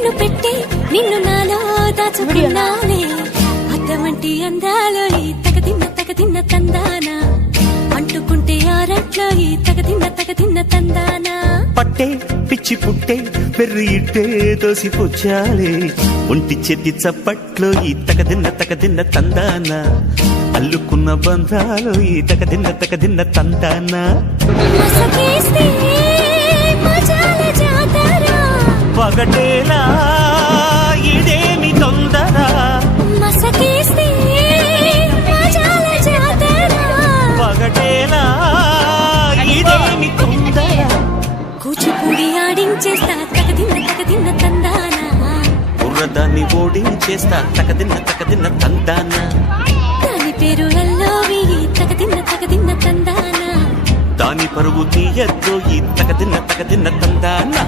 కన్ను పెట్టి నిన్ను నాలో దాచుకున్నానే అద్దమంటి అందాలో ఈ తగదిన్న తందానా అంటుకుంటే ఆరట్లో ఈ తగదిన్న తందానా పట్టే పిచ్చి పుట్టే పెర్రి ఇట్టే దోసిపుచ్చాలే ఒంటి చేతి చప్పట్లో ఈ తగదిన్న తందానా అల్లుకున్న బంధాలు ఈ తగదిన్న తందానా మసకేస్తే మజాల జాతర పగటేలా ఇదేమి తొందర మసకేస్తే మజాల జాతర పగటేలా ఇదేమి తొందర కూచిపూడి ఆడించేస్తా తగదిన్న తందానా బుర్రదాన్ని ఓడించేస్తా తగదిన్న తందానా దాని పేరు ఎల్లోవి తగదిన్న తందానా దాని పరువు తీయద్దు ఈ తగదిన్న తందానా